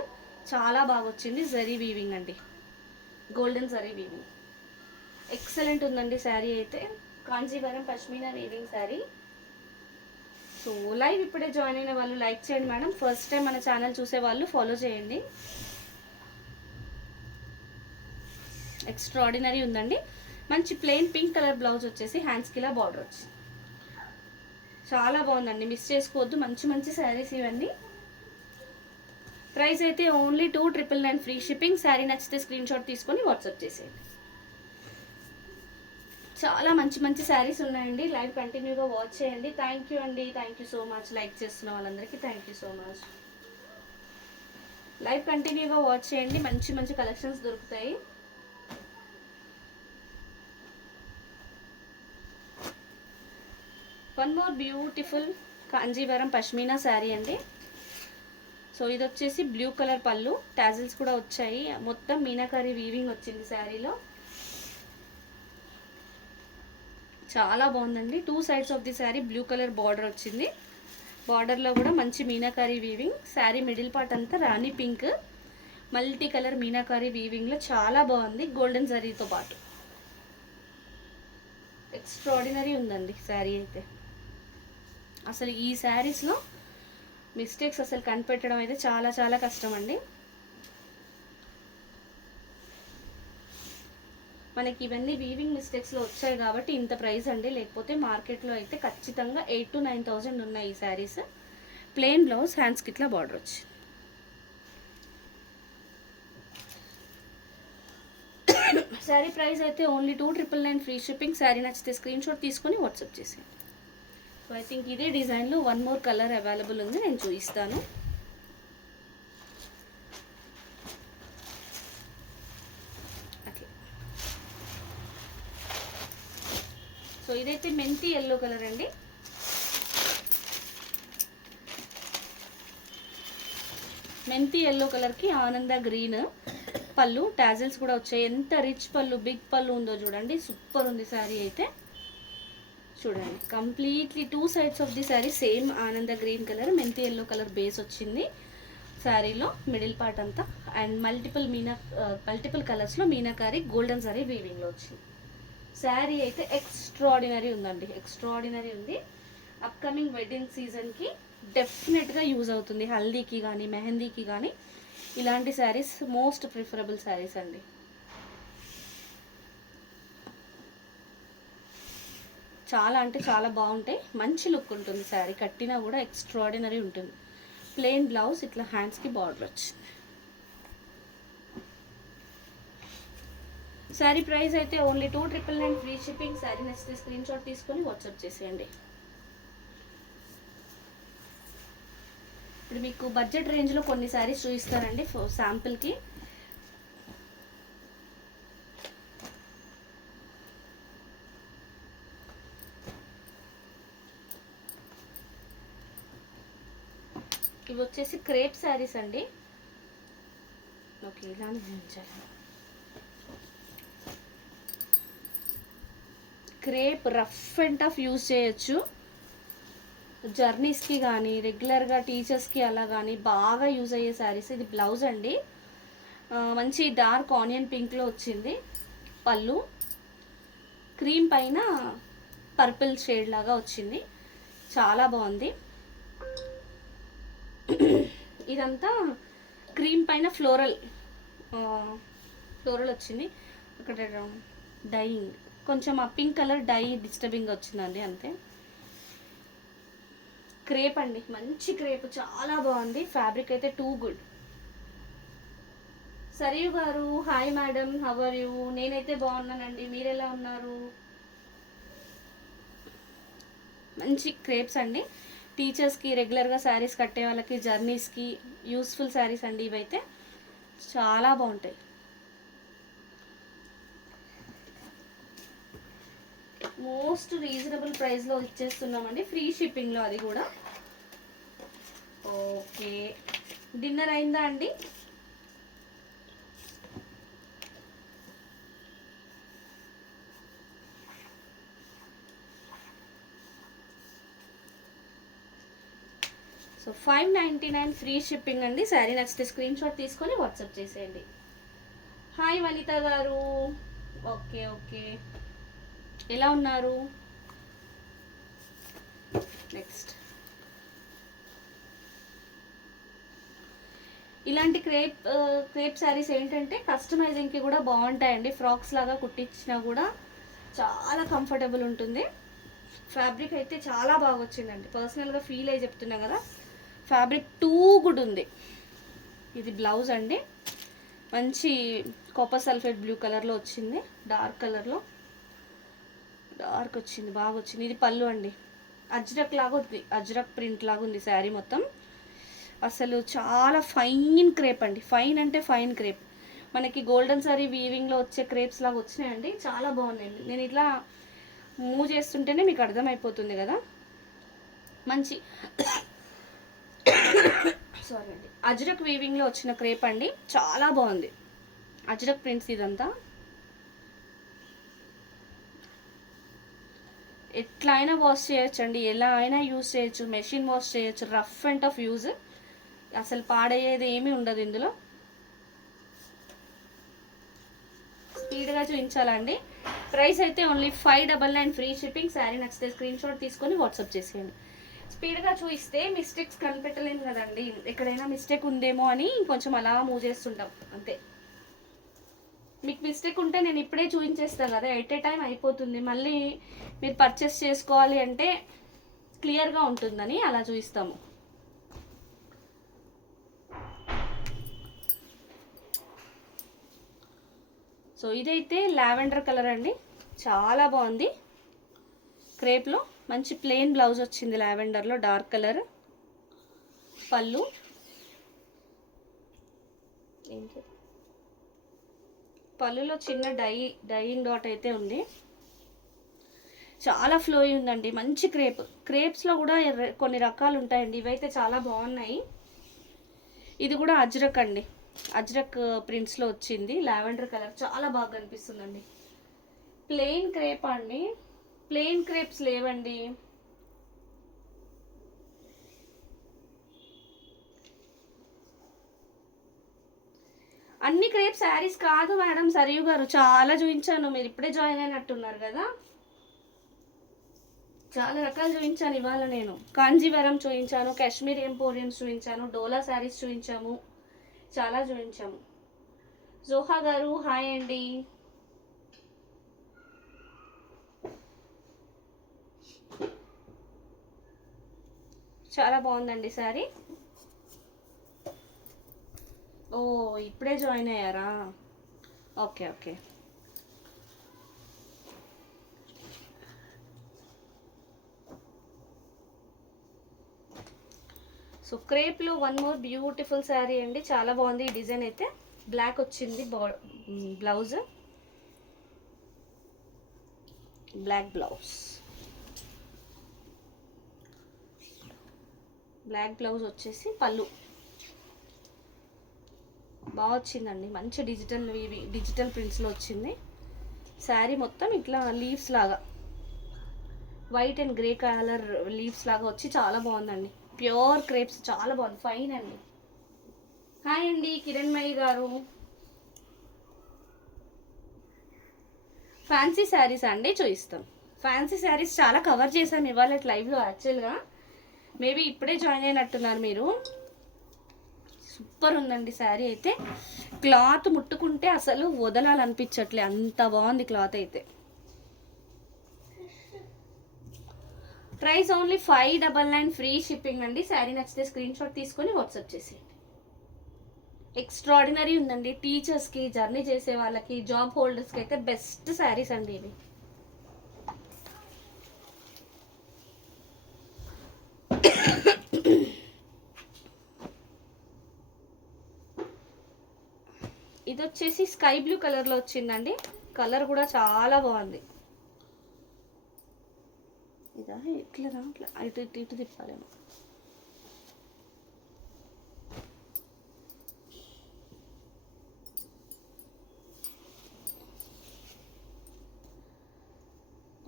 చాలా బాగా వచ్చింది. జరీ వీవింగ్ అండి, గోల్డెన్ జరీ వీవింగ్. ఎక్సలెంట్ ఉందండి శారీ అయితే. Kanjeevaram pashmina weaving sari. So live ఇప్పుడే జాయిన్ అయిన వాళ్ళు లైక్ చేయండి మేడం. ఫస్ట్ టైం మన ఛానల్ చూసే వాళ్ళు ఫాలో చేయండి. ఎక్స్ట్రాడినరీ ఉందండి. మంచి ప్లెయిన్ పింక్ కలర్ బ్లౌజ్ వచ్చేసి హ్యాండ్స్కి ఇలా బార్డర్ వచ్చింది. చాలా బాగుందండి, మిస్ చేసుకోవద్దు. మంచి మంచి శారీస్ ఇవన్నీ. ప్రైస్ అయితే ఓన్లీ 2,999 ఫ్రీ షిప్పింగ్. శారీ నచ్చితే స్క్రీన్ షాట్ తీసుకొని వాట్సాప్ చేసేయండి. చాలా మంచి మంచి శారీస్ ఉన్నాయండి. లైవ్ కంటిన్యూగా వాచ్ చేయండి. థ్యాంక్ యూ అండి, thank you so much. Like చేస్తున్న వాళ్ళందరికీ thank you so much. Live కంటిన్యూగా వాచ్ చేయండి, మంచి మంచి కలెక్షన్స్ దొరుకుతాయి. One more beautiful Kanjeevaram pashmina sari అండి. సో ఇది వచ్చేసి బ్లూ కలర్ పళ్ళు, టాజిల్స్ కూడా వచ్చాయి. మొత్తం మీనాకారి వీవింగ్ వచ్చింది శారీలో. చాలా బాగుందండి. Two sides of the sari blue colour border వచ్చింది. బార్డర్లో కూడా మంచి meenakari weaving. Sari middle part అంతా రాణి పింక్ మల్టీ కలర్ మీనాకారి వీవింగ్లో చాలా బాగుంది, గోల్డెన్ జరీతో పాటు. ఎక్స్ట్రాడినరీ ఉందండి శారీ అయితే. అసలు ఈ శారీస్లో మిస్టేక్స్ అసలు కనిపెట్టడం అయితే చాలా చాలా కష్టం అండి. మనకి ఇవన్నీ వీవింగ్ మిస్టేక్స్లో వచ్చాయి కాబట్టి ఇంత ప్రైస్ అండి. లేకపోతే మార్కెట్లో అయితే ఖచ్చితంగా 8,000 to 9,000 ఉన్నాయి ఈ శారీస్. ప్లెయిన్ బ్లౌజ్, హ్యాండ్స్కి ఇట్లా బార్డర్ వచ్చి. శారీ ప్రైస్ అయితే ఓన్లీ 2,999 ఫ్రీ షిప్పింగ్. శారీ నచ్చితే స్క్రీన్ షాట్ తీసుకొని వాట్సాప్ చేసేయండి. సో ఐ థింక్ ఇదే డిజైన్లో వన్ మోర్ కలర్ అవైలబుల్ ఉంది, నేను చూపిస్తాను. ఓకే, సో ఇదైతే మెంతి ఎల్లో కలర్ అండి. మెంతి ఎల్లో కలర్కి ఆనంద గ్రీన్ పళ్ళు, టాజిల్స్ కూడా వచ్చాయి. ఎంత రిచ్ పళ్ళు, బిగ్ పళ్ళు ఉందో చూడండి, సూపర్ ఉంది శారీ అయితే. చూడండి completely two sides of the sari same ఆనంద గ్రీన్ కలర్, మెంతి ఎల్లో కలర్ బేస్ వచ్చింది శారీలో మిడిల్ పార్ట్ అంతా. అండ్ మల్టిపుల్ కలర్స్లో మీనాకారి గోల్డెన్ సారీ వీవింగ్లో వచ్చింది. శారీ అయితే ఎక్స్ట్రాడినరీ ఉందండి, ఎక్స్ట్రాడినరీ ఉంది. అప్కమింగ్ వెడ్డింగ్ సీజన్కి డెఫినెట్గా యూజ్ అవుతుంది. హల్దీకి కానీ మెహందీకి కానీ ఇలాంటి శారీస్ మోస్ట్ ప్రిఫరబుల్ శారీస్ అండి. చాలా అంటే చాలా బాగుంటాయి, మంచి లుక్ ఉంటుంది. శారీ కట్టినా కూడా ఎక్స్ట్రాడినరీ ఉంటుంది. ప్లెయిన్ బ్లౌజ్, ఇట్లా హ్యాండ్స్కి బార్డర్ వచ్చింది. శారీ ప్రైస్ అయితే ఓన్లీ 2,999 ఫ్రీ షిప్పింగ్. శారీ నచ్చితే స్క్రీన్ షాట్ తీసుకొని వాట్సాప్ చేసేయండి. ఇప్పుడు మీకు బడ్జెట్ రేంజ్లో కొన్ని శారీస్ చూపిస్తానండి శాంపుల్కి. ఇవి వచ్చేసి క్రేప్ శారీస్ అండి. ఓకే, ఇలానే చూపించాలి. Crepe rough and tough use చేయొచ్చు. జర్నీస్కి కానీ రెగ్యులర్గా టీచర్స్కి అలా కానీ బాగా యూజ్ అయ్యే శారీస్. ఇది బ్లౌజ్ అండి, మంచి డార్క్ ఆనియన్ పింక్లో వచ్చింది. పళ్ళు క్రీమ్ పైన పర్పుల్ షేడ్ లాగా వచ్చింది, చాలా బాగుంది. ఇదంతా క్రీమ్ పైన ఫ్లోరల్ వచ్చింది. అక్కడ డైయింగ్ కొంచెం ఆ పింక్ కలర్ డై డిస్టర్బింగ్ వచ్చిందండి, అంతే. క్రేప్ అండి, మంచి క్రేప్, చాలా బాగుంది. ఫ్యాబ్రిక్ అయితే టూ గుడ్. సరియు గారు hi madam, how are you? నేనైతే బాగున్నానండి, మీరు ఎలా ఉన్నారు? మంచి క్రేప్స్ అండి, టీచర్స్కి రెగ్యులర్గా శారీస్ కట్టే వాళ్ళకి జర్నీస్కి యూస్ఫుల్ శారీస్ అండి. ఇవైతే చాలా బాగుంటాయి. మోస్ట్ రీజనబుల్ ప్రైస్లో ఇచ్చేస్తున్నామండి, ఫ్రీ షిప్పింగ్లో, అది కూడా. ఓకే, డిన్నర్ అయిందా అండి? సో 599 ఫ్రీ షిప్పింగ్ అండి. శారీ నచ్చితే స్క్రీన్ షాట్ తీసుకొని వాట్సాప్ చేసేయండి. హాయ్ వనిత గారు, ఓకే ఓకే, ఎలా ఉన్నారు? నెక్స్ట్ ఇలాంటి క్రేప్ శారీస్ ఏంటంటే కస్టమైజింగ్కి కూడా బాగుంటాయండి. ఫ్రాక్స్ లాగా కుట్టించినా కూడా చాలా కంఫర్టబుల్ ఉంటుంది. ఫ్యాబ్రిక్ అయితే చాలా బాగా వచ్చిందండి, పర్సనల్గా ఫీల్ అయ్యి చెప్తున్నా కదా. ఫ్యాబ్రిక్ టూ గుడ్ ఉంది. ఇది బ్లౌజ్ అండి, మంచి కాపర్ సల్ఫేట్ బ్లూ కలర్లో వచ్చింది, డార్క్ కలర్లో డార్క్ వచ్చింది, బాగా వచ్చింది. ఇది పళ్ళు అండి, అజ్రక్ లాగా ఉంది, అజ్రక్ ప్రింట్ లాగా ఉంది శారీ మొత్తం. అసలు చాలా ఫైన్ క్రేప్ అండి, ఫైన్ అంటే ఫైన్ క్రేప్. మనకి గోల్డెన్ సారీ వీవింగ్లో వచ్చే క్రేప్స్ లాగా వచ్చినాయండి, చాలా బాగున్నాయండి. నేను ఇట్లా మూవ్ చేస్తుంటేనే మీకు అర్థమైపోతుంది కదా. మంచి సారీ అండి, అజ్రక్ వీవింగ్లో వచ్చిన క్రేప్ అండి, చాలా బాగుంది. అజ్రక్ ప్రింట్స్ ఇదంతా. ఎట్లా అయినా వాష్ చేయొచ్చు అండి, ఎలా అయినా యూజ్ చేయొచ్చు, మెషిన్ వాష్ చేయొచ్చు, రఫ్ అండ్ టఫ్ యూజ్, అసలు పాడయ్యేది ఏమీ ఉండదు ఇందులో. స్పీడ్గా చూపించాలండి. ప్రైస్ అయితే ఓన్లీ 599 ఫ్రీ షిప్పింగ్. శారీ నచ్చితే స్క్రీన్ షాట్ తీసుకొని వాట్సాప్ చేసేయండి. స్పీడ్గా చూపిస్తే మిస్టేక్స్ కనిపెట్టలేము కదండి, ఎక్కడైనా మిస్టేక్ ఉందేమో అని కొంచెం అలా మూవ్ చేస్తుంటాం, అంతే. మీకు మిస్టేక్ ఉంటే నేను ఇప్పుడే చూపించేస్తాను కదా, ఎట్ ఏ టైం అయిపోతుంది. మళ్ళీ మీరు పర్చేస్ చేసుకోవాలి అంటే క్లియర్గా ఉంటుందని అలా చూపిస్తాము. సో ఇదైతే లావెండర్ కలర్ అండి, చాలా బాగుంది. క్రేప్లో మంచి ప్లెయిన్ బ్లౌజ్ వచ్చింది, లావెండర్లో డార్క్ కలర్. పళ్ళు పళ్ళులో చిన్న డైయింగ్ డాట్ అయితే ఉంది, చాలా ఫ్లోయి ఉందండి. మంచి క్రేప్స్లో కూడా కొన్ని రకాలు ఉంటాయండి, ఇవైతే చాలా బాగున్నాయి. ఇది కూడా అజ్రక్ అండి, అజ్రక్ ప్రింట్స్లో వచ్చింది, లావెండర్ కలర్, చాలా బాగా కనిపిస్తుందండి. ప్లెయిన్ క్రేప్ అండి, ప్లెయిన్ క్రేప్స్ లేవండి. అన్ని క్రేప్ శారీస్ కాదు మేడం, సరియు గారు చాలా చూపించాను, మీరు ఇప్పుడే జాయిన్ అయినట్టున్నారు కదా. చాలా రకాలు చూపించాను ఇవాళ. నేను కాంజీవరం చూపించాను, కాశ్మీర్ ఎంపోరియంస్ చూపించాను, డోలా శారీస్ చూపించాము, చాలా చూపించాము. జోహా గారు హాయ్ అండి. చాలా బాగుందండి శారీ. ఓ ఇప్పుడే జాయిన్ అయ్యారా? Okay okay. సో క్రేప్లో వన్ మోర్ బ్యూటిఫుల్ శారీ అండి, చాలా బాగుంది. ఈ డిజైన్ అయితే బ్లాక్ వచ్చింది, blouse black blouse, black blouse వచ్చేసి పళ్ళు బాగా వచ్చిందండి. మంచి డిజిటల్ ప్రింట్స్లో వచ్చింది. శారీ మొత్తం ఇట్లా లీవ్స్ లాగా white and grey colour leaves లాగా వచ్చి చాలా బాగుందండి. ప్యూర్ క్రేప్స్, చాలా బాగుంది, ఫైన్ అండి. హాయ్ అండి కిరణ్మయి గారు. ఫ్యాన్సీ శారీస్ అండి చూపిస్తాం. ఫ్యాన్సీ శారీస్ చాలా కవర్ చేశాను ఇవాళ లైవ్లో. యాక్చువల్గా మేబీ ఇప్పుడే జాయిన్ అయినట్టున్నారు మీరు. సూపర్ ఉందండి శారీ అయితే. క్లాత్ ముట్టుకుంటే అసలు వదలాలనిపించట్లే, అంత బాగుంది క్లాత్ అయితే. ప్రైస్ ఓన్లీ 599 ఫ్రీ షిప్పింగ్ అండి. శారీ నచ్చితే స్క్రీన్ షాట్ తీసుకొని వాట్సాప్ చేసేయండి. ఎక్స్ట్రాడినరీ ఉందండి. టీచర్స్కి, జర్నీ చేసే వాళ్ళకి, జాబ్ హోల్డర్స్కి అయితే బెస్ట్ శారీస్ అండి ఇవి. ఇది వచ్చేసి స్కై బ్లూ కలర్లో వచ్చిందండి. కలర్ కూడా చాలా బాగుంది. ఇదా ఇట్లా ఇట్లా ఇటు ఇటు ఇటు తిప్పాలేమో.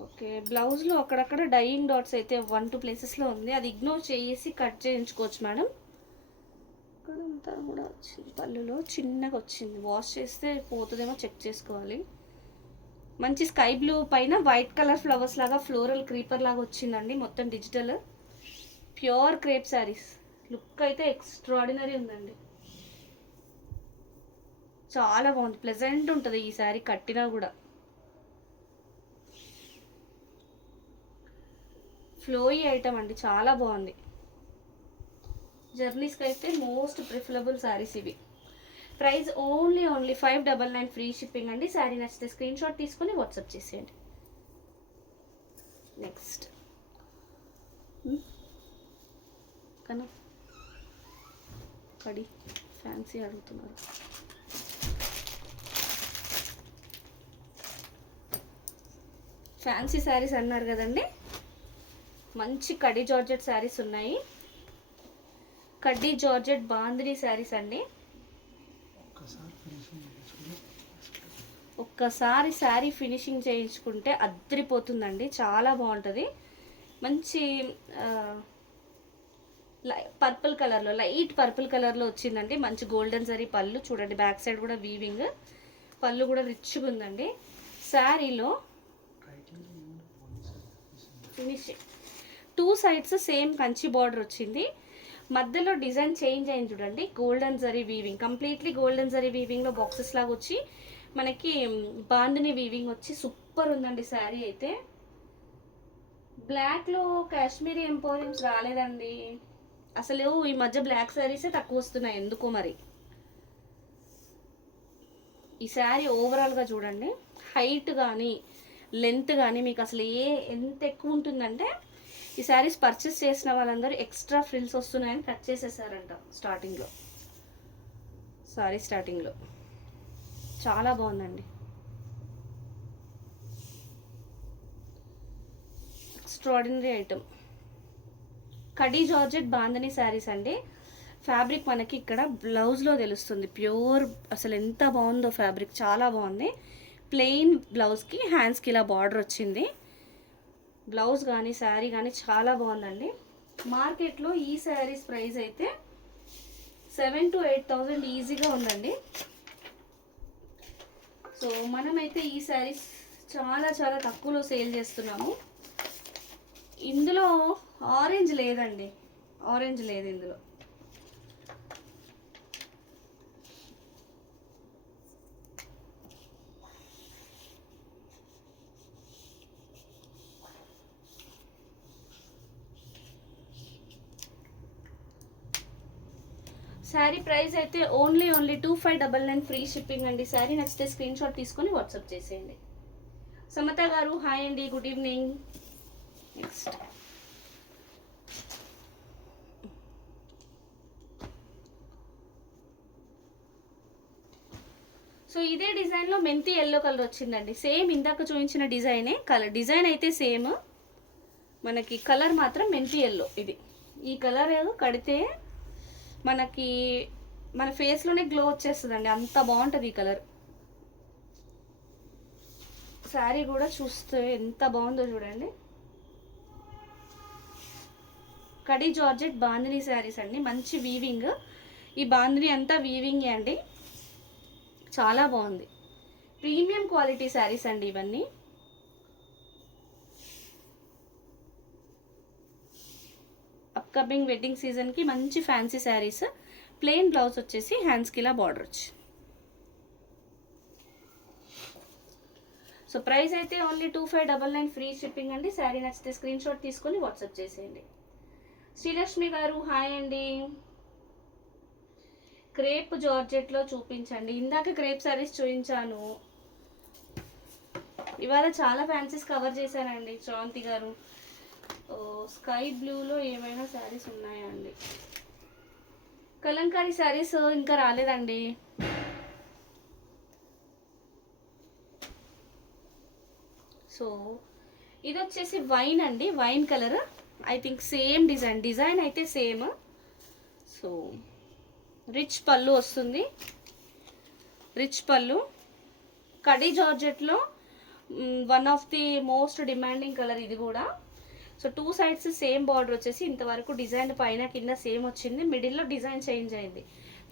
ఓకే, బ్లౌజ్లో అక్కడక్కడ డైయింగ్ డాట్స్ అయితే 1-2 ప్లేసెస్లో ఉంది. అది ఇగ్నోర్ చేసి కట్ చేయించుకోవచ్చు మేడం. ఇక్కడ అంతా కూడా వచ్చింది, పళ్ళులో చిన్నగా వచ్చింది. వాష్ చేస్తే పోతుందేమో చెక్ చేసుకోవాలి. మంచి స్కై బ్లూ పైన వైట్ కలర్ ఫ్లవర్స్ లాగా ఫ్లోరల్ క్రీపర్ లాగా వచ్చిందండి. మొత్తం digital pure crepe saris. Look అయితే ఎక్స్ట్రాడినరీ ఉందండి, చాలా బాగుంది. ప్లెజెంట్ ఉంటుంది ఈ శారీ కట్టినా కూడా. ఫ్లోయీ ఐటమ్ అండి, చాలా బాగుంది. జర్నీస్కి అయితే మోస్ట్ ప్రిఫరబుల్ శారీస్ ఇవి. ప్రైస్ ఓన్లీ 599 ఫ్రీ షిప్పింగ్ అండి. శారీ నచ్చితే స్క్రీన్ షాట్ తీసుకొని వాట్సాప్ చేసేయండి. నెక్స్ట్ కన్నా కడి ఫ్యాన్సీ అడుగుతున్నారు. ఫ్యాన్సీ శారీస్ అన్నారు కదండి, మంచి కడి జార్జెట్ శారీస్ ఉన్నాయి. కడ్డీ జార్జెట్ బాందిని శారీస్ అండి. ఒక్కసారి శారీ ఫినిషింగ్ చేయించుకుంటే అద్దరిపోతుందండి, చాలా బాగుంటుంది. మంచి పర్పుల్ కలర్లో, లైట్ పర్పుల్ కలర్లో వచ్చిందండి. మంచి గోల్డెన్ జరీ పళ్ళు చూడండి, బ్యాక్ సైడ్ కూడా వీవింగ్, పళ్ళు కూడా రిచ్గా ఉందండి. శారీలో finishing 2 sides same Kanchi border వచ్చింది. మధ్యలో డిజైన్ చేంజ్ అయింది చూడండి, golden zari weaving, completely golden zari వీవింగ్లో బాక్సెస్ లాగా వచ్చి మనకి బాందిని వీవింగ్ వచ్చి సూపర్ ఉందండి శారీ అయితే. బ్లాక్లో కాశ్మీరీ ఎంపోరియంస్ రాలేదండి అసలు. ఈ మధ్య బ్లాక్ శారీసే తక్కువ వస్తున్నాయి ఎందుకో మరి. ఈ శారీ ఓవరాల్గా చూడండి, హైట్ కానీ లెంత్ కానీ మీకు అసలు ఎంత ఎక్కువ ఉంటుందంటే, ఈ శారీస్ పర్చేస్ చేసిన వాళ్ళందరూ ఎక్స్ట్రా ఫ్రిల్స్ వస్తున్నాయని కట్ చేసేసారంట స్టార్టింగ్లో. సారీ స్టార్టింగ్లో చాలా బాగుందండి, extraordinary item. Khadi georgette bandhani saris అండి. ఫ్యాబ్రిక్ మనకి ఇక్కడ బ్లౌజ్లో తెలుస్తుంది, ప్యూర్ అసలు ఎంత బాగుందో ఫ్యాబ్రిక్, చాలా బాగుంది. ప్లెయిన్ బ్లౌజ్కి హ్యాండ్స్కి ఇలా బార్డర్ వచ్చింది. బ్లౌజ్ కానీ శారీ కానీ చాలా బాగుందండి. మార్కెట్లో ఈ శారీస్ ప్రైస్ అయితే 7,000 to 8,000 ఈజీగా ఉందండి. సో మనమైతే ఈ శారీస్ చాలా చాలా తక్కువలో సేల్ చేస్తున్నాము. ఇందులో ఆరెంజ్ లేదండి, ఆరెంజ్ లేదు ఇందులో. శారీ ప్రైస్ అయితే ఓన్లీ 2599 ఫ్రీ షిప్పింగ్ అండి. శారీ నచ్చితే స్క్రీన్ షాట్ తీసుకొని వాట్సాప్ చేసేయండి. సమత గారు హాయ్ అండి, గుడ్ ఈవినింగ్. నెక్స్ట్ సో ఇదే డిజైన్లో మెంతి ఎల్లో కలర్ వచ్చిందండి. సేమ్ ఇందాక చూపించిన డిజైనే, కలర్ డిజైన్ అయితే సేమ్, మనకి కలర్ మాత్రం మెంతి ఎల్లో. ఇది ఈ కలర్ కడితే మనకి మన ఫేస్లోనే గ్లో వచ్చేస్తుందండి, అంత బాగుంటుంది ఈ కలర్. శారీ కూడా చూస్తే ఎంత బాగుందో చూడండి. కడి జార్జెట్ బాందిని శారీస్ అండి, మంచి వీవింగ్. ఈ బాందిని అంతా వీవింగే అండి, చాలా బాగుంది. ప్రీమియం క్వాలిటీ శారీస్ అండి ఇవన్నీ. అప్కమింగ్ వెడ్డింగ్ సీజన్కి మంచి ఫ్యాన్సీ శారీస్. ప్లెయిన్ బ్లౌజ్ వచ్చేసి హ్యాండ్స్కి ఇలా బార్డర్ వచ్చి. సో ప్రైస్ అయితే ఓన్లీ 2599 ఫ్రీ షిప్పింగ్ అండి. శారీ నచ్చితే స్క్రీన్ షాట్ తీసుకొని వాట్సాప్ చేసేయండి. శ్రీలక్ష్మి గారు హాయ్ అండి. క్రేప్ జార్జెట్లో చూపించండి. ఇందాక క్రేప్ శారీస్ చూపించాను, ఇవాళ చాలా ఫ్యాన్సీస్ కవర్ చేశానండి. శ్రావంతి గారు స్కై బ్లూలో ఏమైనా శారీస్ ఉన్నాయా అండి? కలంకారీ శారీస్ ఇంకా రాలేదండి. సో ఇది వచ్చేసి వైన్ అండి, wine colour. I think same design అయితే సేమ్. సో రిచ్ పళ్ళు వస్తుంది, రిచ్ పళ్ళు. కడి జార్జెట్లో one of the most demanding colour ఇది కూడా. So two sides same border వచ్చేసి ఇంతవరకు డిజైన్ పైన కింద సేమ్ వచ్చింది, మిడిల్లో డిజైన్ చేంజ్ అయింది.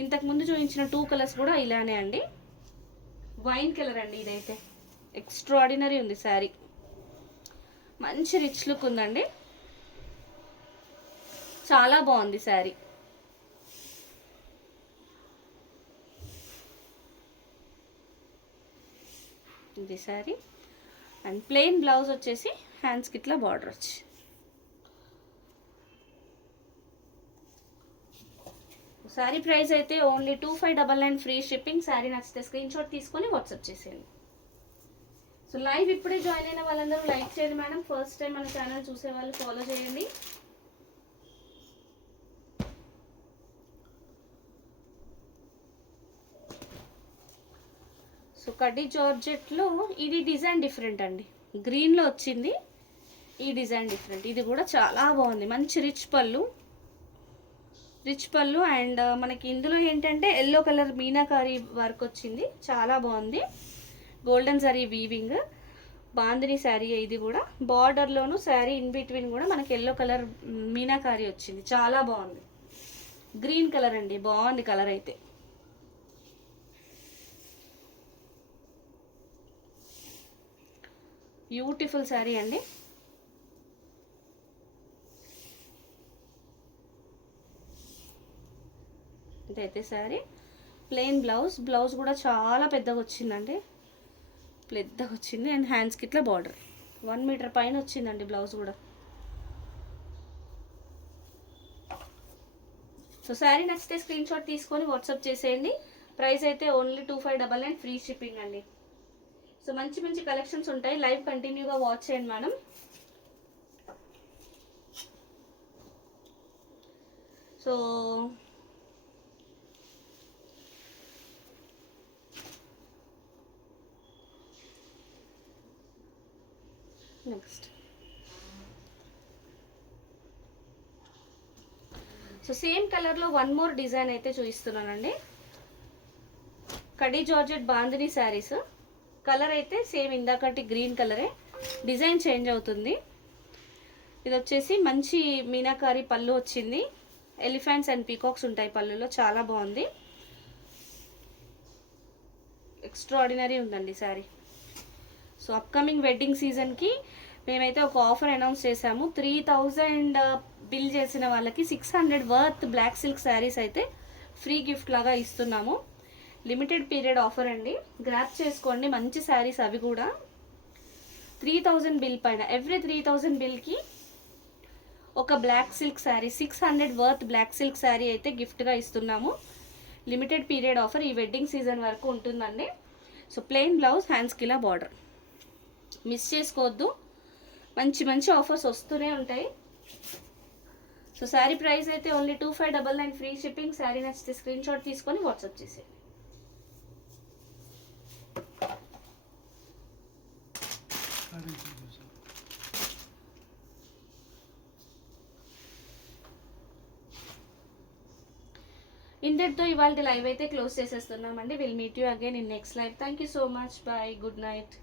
ఇంతకుముందు చూపించిన టూ కలర్స్ కూడా ఇలానే అండి. వైన్ కలర్ అండి ఇదైతే, ఎక్స్ట్రాడినరీ ఉంది శారీ, మంచి రిచ్ లుక్ ఉందండి, చాలా బాగుంది శారీ. ఇది శారీ అండ్ ప్లెయిన్ బ్లౌజ్ వచ్చేసి హ్యాండ్స్కి ఇట్లా బార్డర్ వచ్చి. శారీ ప్రైస్ అయితే ఓన్లీ 2599 ఫ్రీ షిప్పింగ్. శారీ నచ్చితే స్క్రీన్ షాట్ తీసుకొని వాట్సాప్ చేసేయండి. సో లైవ్ ఇప్పుడే జాయిన్ అయిన వాళ్ళందరూ లైక్ చేయండి మేడం. ఫస్ట్ టైం మన ఛానల్ చూసే వాళ్ళు ఫాలో చేయండి. సో కడ్డీ జార్జెట్లో ఇది డిజైన్ డిఫరెంట్ అండి, గ్రీన్లో వచ్చింది. ఈ డిజైన్ డిఫరెంట్, ఇది కూడా చాలా బాగుంది. మంచి రిచ్ పళ్ళు అండ్ మనకి ఇందులో ఏంటంటే ఎల్లో కలర్ మీనాకారి వర్క్ వచ్చింది, చాలా బాగుంది. Golden zari weaving bandhani sari. ఇది కూడా బార్డర్లోను శారీ ఇన్ బిట్వీన్ కూడా మనకి ఎల్లో కలర్ మీనాకారి వచ్చింది, చాలా బాగుంది. గ్రీన్ కలర్ అండి, బాగుంది కలర్ అయితే. బ్యూటిఫుల్ శారీ అండి. ఇదైతే శారీ ప్లెయిన్ బ్లౌజ్ కూడా చాలా పెద్దగా వచ్చిందండి, పెద్దగా వచ్చింది. అండ్ హ్యాండ్స్కి ఇట్లా బార్డర్ 1 మీటర్ పైన వచ్చిందండి బ్లౌజ్ కూడా. సో శారీ నచ్చితే స్క్రీన్ షాట్ తీసుకొని వాట్సాప్ చేసేయండి. ప్రైస్ అయితే ఓన్లీ 2599 ఫ్రీ షిప్పింగ్ అండి. సో మంచి మంచి కలెక్షన్స్ ఉంటాయి, లైవ్ కంటిన్యూగా వాచ్ చేయండి మేడం. సో నెక్స్ట్ సేమ్ కలర్లో వన్ మోర్ డిజైన్ అయితే చూపిస్తున్నానండి. కడీ జార్జెట్ బాందిని శారీస్. కలర్ అయితే సేమ్ ఇందాకటి గ్రీన్ కలరే, డిజైన్ చేంజ్ అవుతుంది. ఇది వచ్చేసి మంచి మీనాకారి పళ్ళు వచ్చింది, ఎలిఫెంట్స్ అండ్ పీకాక్స్ ఉంటాయి పళ్ళులో, చాలా బాగుంది. ఎక్స్ట్రాడినరీ ఉందండి శారీ. సో అప్కమింగ్ వెడ్డింగ్ సీజన్కి మేమైతే ఒక ఆఫర్ అనౌన్స్ చేసాము. 3000 బిల్ చేసిన వాళ్ళకి 600 వర్త్ బ్లాక్ సిల్క్ శారీస్ అయితే ఫ్రీ గిఫ్ట్ లాగా ఇస్తున్నాము. లిమిటెడ్ పీరియడ్ ఆఫర్ అండి, గ్రాప్ చేసుకోండి. మంచి శారీస్ అవి కూడా. 3000 బిల్ పైన, ఎవ్రీ 3000 బిల్కి ఒక black silk sari, 600 worth black silk sari అయితే గిఫ్ట్గా ఇస్తున్నాము. లిమిటెడ్ పీరియడ్ ఆఫర్, ఈ వెడ్డింగ్ సీజన్ వరకు ఉంటుందండి. సో ప్లెయిన్ బ్లౌజ్, హ్యాండ్స్కి ఇలా బార్డర్, మిస్ చేసుకోవద్దు. మంచి మంచి ఆఫర్స్ వస్తూనే ఉంటాయి. సో శారీ ప్రైస్ అయితే ఓన్లీ 2599 ఫ్రీ షిప్పింగ్. శారీ నచ్చితే స్క్రీన్ షాట్ తీసుకొని వాట్సాప్ చేసేయండి. ఇంతటితో ఇవాళ లైవ్ అయితే క్లోజ్ చేసేస్తున్నామండి. Will meet you again in next live. Thank you so much. Bye. Good night.